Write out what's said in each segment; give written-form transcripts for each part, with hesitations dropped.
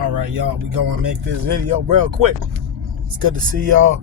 All right, y'all, we gonna make this video real quick. It's good to see y'all.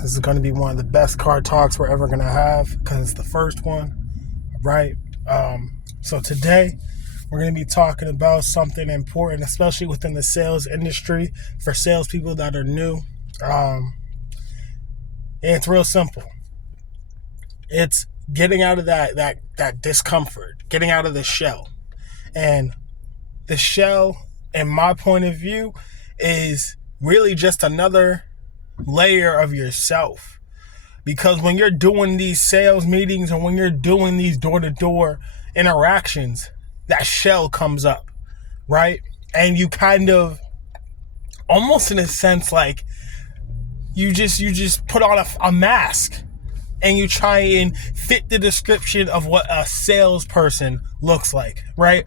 This is gonna be one of the best car talks we're ever gonna have because it's the first one, right? So today we're gonna be talking about something important, especially within the sales industry for salespeople that are new. And it's real simple. It's getting out of that discomfort, getting out of the shell. And the shell, in my point of view, is really just another layer of yourself. Because when you're doing these sales meetings and when you're doing these door-to-door interactions, that shell comes up, right? And you kind of, almost in a sense, like you just put on a mask and you try and fit the description of what a salesperson looks like, right?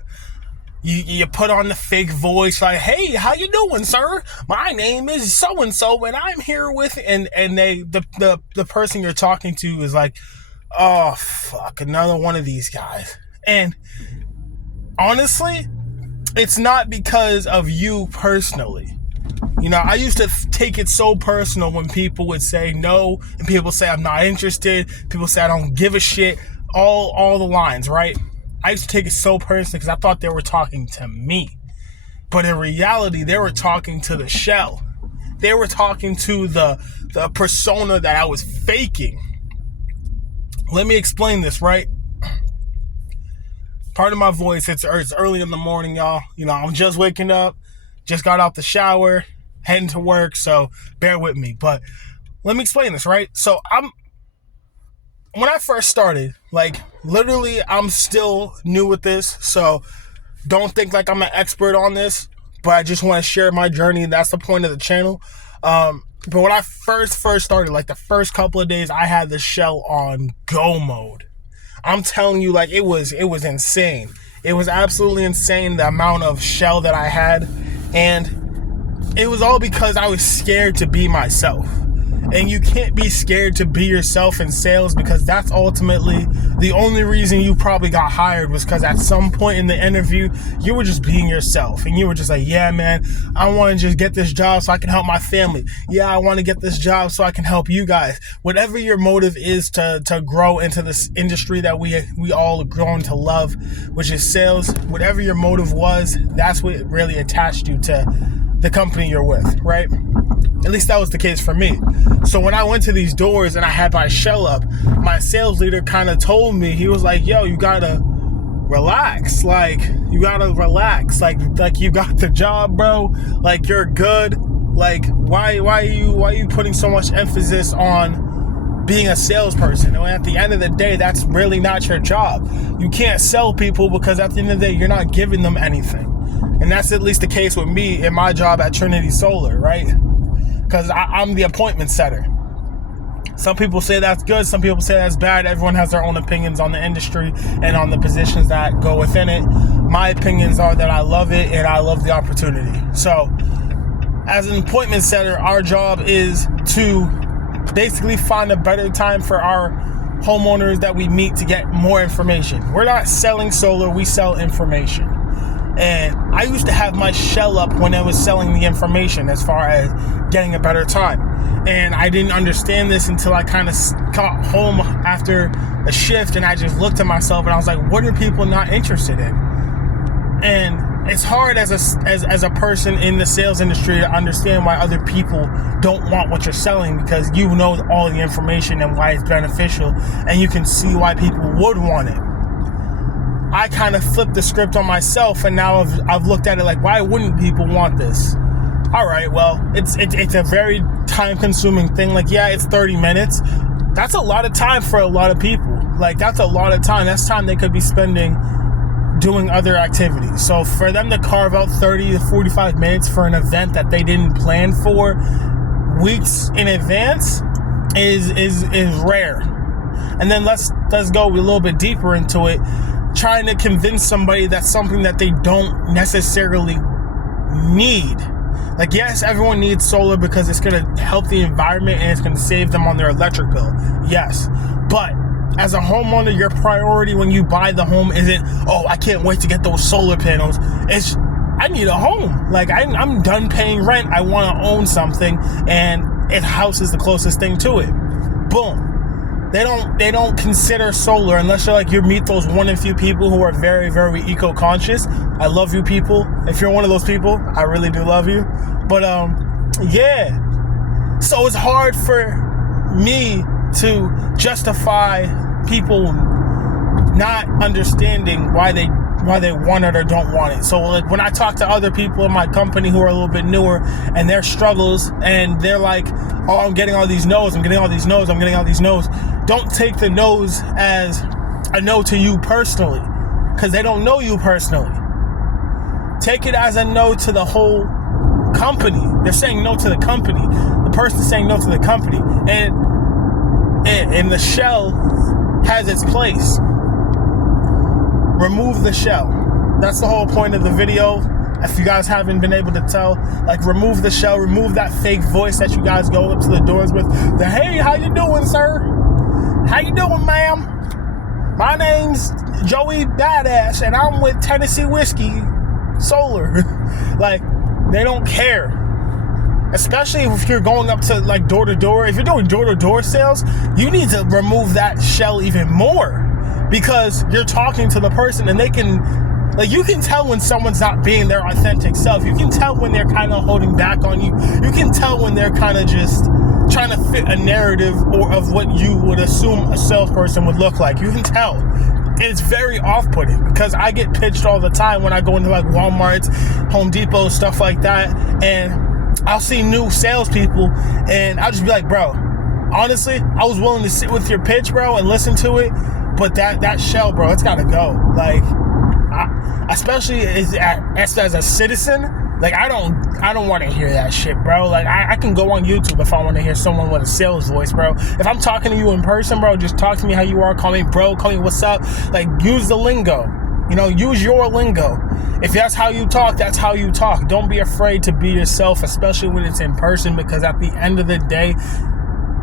You put on the fake voice like, hey, how you doing, sir? My name is so-and-so, and I'm here with, and the person you're talking to is like, oh, fuck, another one of these guys. And honestly, it's not because of you personally. You know, I used to take it so personal when people would say no, and people say I'm not interested, people say I don't give a shit, all the lines, right? I used to take it so personally because I thought they were talking to me. But in reality, they were talking to the shell. They were talking to the persona that I was faking. Let me explain this, right? Part of my voice, it's early in the morning, y'all. You know, I'm just waking up, just got out the shower, heading to work, so bear with me. But let me explain this, right? So when I first started, like, literally, I'm still new with this, so don't think like I'm an expert on this, but I just want to share my journey. That's the point of the channel. But when I first started, like, the first couple of days, I had the shell on go mode. I'm telling you, like, it was insane. It was absolutely insane, the amount of shell that I had, and it was all because I was scared to be myself. And you can't be scared to be yourself in sales, because that's ultimately the only reason you probably got hired, was because at some point in the interview, you were just being yourself. And you were just like, yeah, man, I want to just get this job so I can help my family. Yeah, I want to get this job so I can help you guys. Whatever your motive is to grow into this industry that we all have grown to love, which is sales, whatever your motive was, that's what really attached you to the company you're with, right? At least that was the case for me. So when I went to these doors and I had my shell up, my sales leader kind of told me, he was like, yo, you gotta relax. Like, you gotta relax. Like you got the job, bro. Like, you're good. Like, why are you putting so much emphasis on being a salesperson? And at the end of the day, that's really not your job. You can't sell people, because at the end of the day, you're not giving them anything. And that's at least the case with me in my job at Trinity Solar, right? Because I'm the appointment setter. Some people say that's good, some people say that's bad. Everyone has their own opinions on the industry and on the positions that go within it. My opinions are that I love it and I love the opportunity. So, as an appointment setter, our job is to basically find a better time for our homeowners that we meet to get more information. We're not selling solar, we sell information. And I used to have my shell up when I was selling the information as far as getting a better time. And I didn't understand this until I kind of got home after a shift, and I just looked at myself and I was like, what are people not interested in? And it's hard as a person in the sales industry to understand why other people don't want what you're selling, because you know all the information and why it's beneficial, and you can see why people would want it. I kind of flipped the script on myself, and now I've looked at it like, why wouldn't people want this? All right, well, it's a very time-consuming thing. Like, yeah, it's 30 minutes. That's a lot of time for a lot of people. Like, that's a lot of time. That's time they could be spending doing other activities. So for them to carve out 30 to 45 minutes for an event that they didn't plan for weeks in advance is rare. And then let's go a little bit deeper into it. Trying to convince somebody that's something that they don't necessarily need. Like, yes, everyone needs solar because it's going to help the environment and it's going to save them on their electric bill. Yes. But as a homeowner, your priority when you buy the home isn't, oh, I can't wait to get those solar panels. It's I need a home. Like, I'm done paying rent. I want to own something, and a house is the closest thing to it. Boom. They don't consider solar unless you're like, you meet those one and few people who are very, very eco-conscious. I love you people. If you're one of those people, I really do love you. But yeah. So it's hard for me to justify people not understanding why they want it or don't want it. So like when I talk to other people in my company who are a little bit newer and their struggles, and they're like, oh, I'm getting all these no's, don't take the no's as a no to you personally, because they don't know you personally. Take it as a no to the whole company. They're saying no to the company. The person's saying no to the company, and the shell has its place. Remove the shell. That's the whole point of the video. If you guys haven't been able to tell, like, remove the shell, remove that fake voice that you guys go up to the doors with. Hey, how you doing, sir? How you doing, ma'am? My name's Joey Badass, and I'm with Tennessee Whiskey Solar. Like, they don't care. Especially if you're going up to, like, door to door. If you're doing door to door sales, you need to remove that shell even more. Because you're talking to the person, and they can, like, you can tell when someone's not being their authentic self. You can tell when they're kind of holding back on you. You can tell when they're kind of just trying to fit a narrative or of what you would assume a salesperson would look like. You can tell. And it's very off-putting, because I get pitched all the time when I go into like Walmart's, Home Depot, stuff like that, and I'll see new salespeople, and I'll just be like, bro, honestly, I was willing to sit with your pitch, bro, and listen to it. But that shell, bro, it's gotta go. Like, especially as a citizen, like, I don't want to hear that shit, bro. Like, I can go on YouTube if I want to hear someone with a sales voice, bro. If I'm talking to you in person, bro, just talk to me how you are. Call me bro. Call me what's up. Like, use the lingo. You know, use your lingo. If that's how you talk, that's how you talk. Don't be afraid to be yourself, especially when it's in person, because at the end of the day,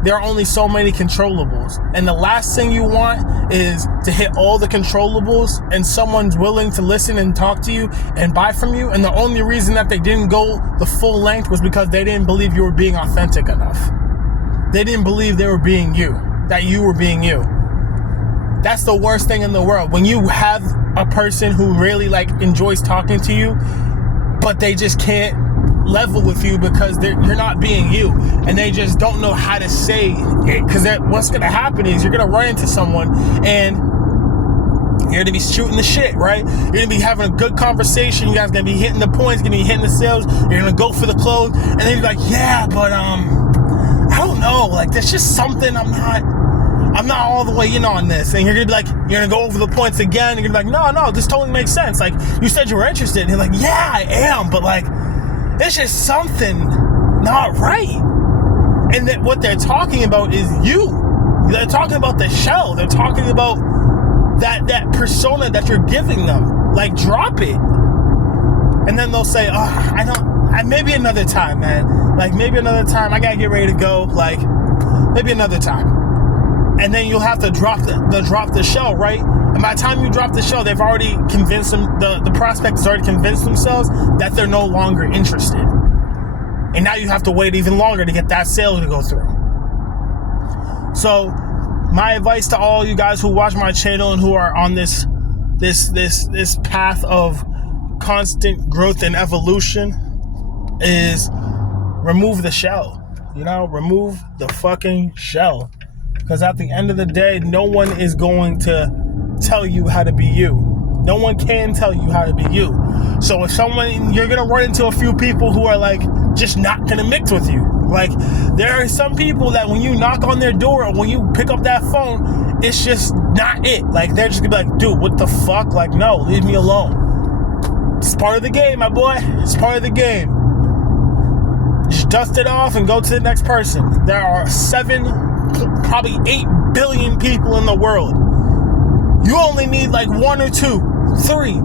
there are only so many controllables. And the last thing you want is to hit all the controllables and someone's willing to listen and talk to you and buy from you. And the only reason that they didn't go the full length was because they didn't believe you were being authentic enough. They didn't believe they were being you, that you were being you. That's the worst thing in the world. When you have a person who really like enjoys talking to you, but they just can't level with you because you're not being you, and they just don't know how to say it. Because what's going to happen is you're going to run into someone, and you're going to be shooting the shit, right? You're going to be having a good conversation. You guys are going to be hitting the points, going to be hitting the sales. You're going to go for the close, and then you're like, yeah, but I don't know. Like, there's just something I'm not all the way in on this. And you're going to be like, you're going to go over the points again. You're going to be like, no, this totally makes sense. Like, you said you were interested. And you're like, yeah, I am. But like, there's just something not right. And that what they're talking about is you. They're talking about the shell. They're talking about that persona that you're giving them. Like, drop it. And then they'll say, maybe another time, man. Like, maybe another time. I gotta get ready to go. Like, maybe another time. And then you'll have to drop the shell, right? And by the time you drop the shell, they've already convinced them, the prospect has already convinced themselves that they're no longer interested. And now you have to wait even longer to get that sale to go through. So my advice to all you guys who watch my channel and who are on this path of constant growth and evolution is remove the shell. You know, remove the fucking shell. Because at the end of the day, no one is going to tell you how to be you. No one can tell you how to be you. So if you're going to run into a few people who are like, just not going to mix with you. Like, there are some people that when you knock on their door or when you pick up that phone, it's just not it. Like, they're just going to be like, dude, what the fuck? Like, no, leave me alone. It's part of the game, my boy. It's part of the game. Just dust it off and go to the next person. There are probably 8 billion people in the world. You only need like 1 or 2, 3,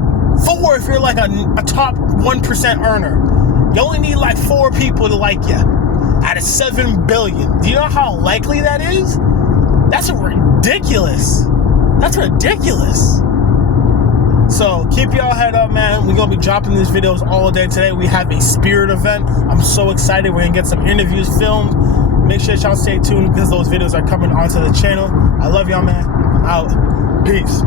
4 if you're like a top 1% earner. You only need like 4 people to like you out of 7 billion. Do you know how likely that is? That's ridiculous. That's ridiculous. So keep y'all head up, man. We're gonna be dropping these videos all day today. We have a spirit event. I'm so excited. We're gonna get some interviews filmed. Make sure y'all stay tuned because those videos are coming onto the channel. I love y'all, man. I'm out. Peace.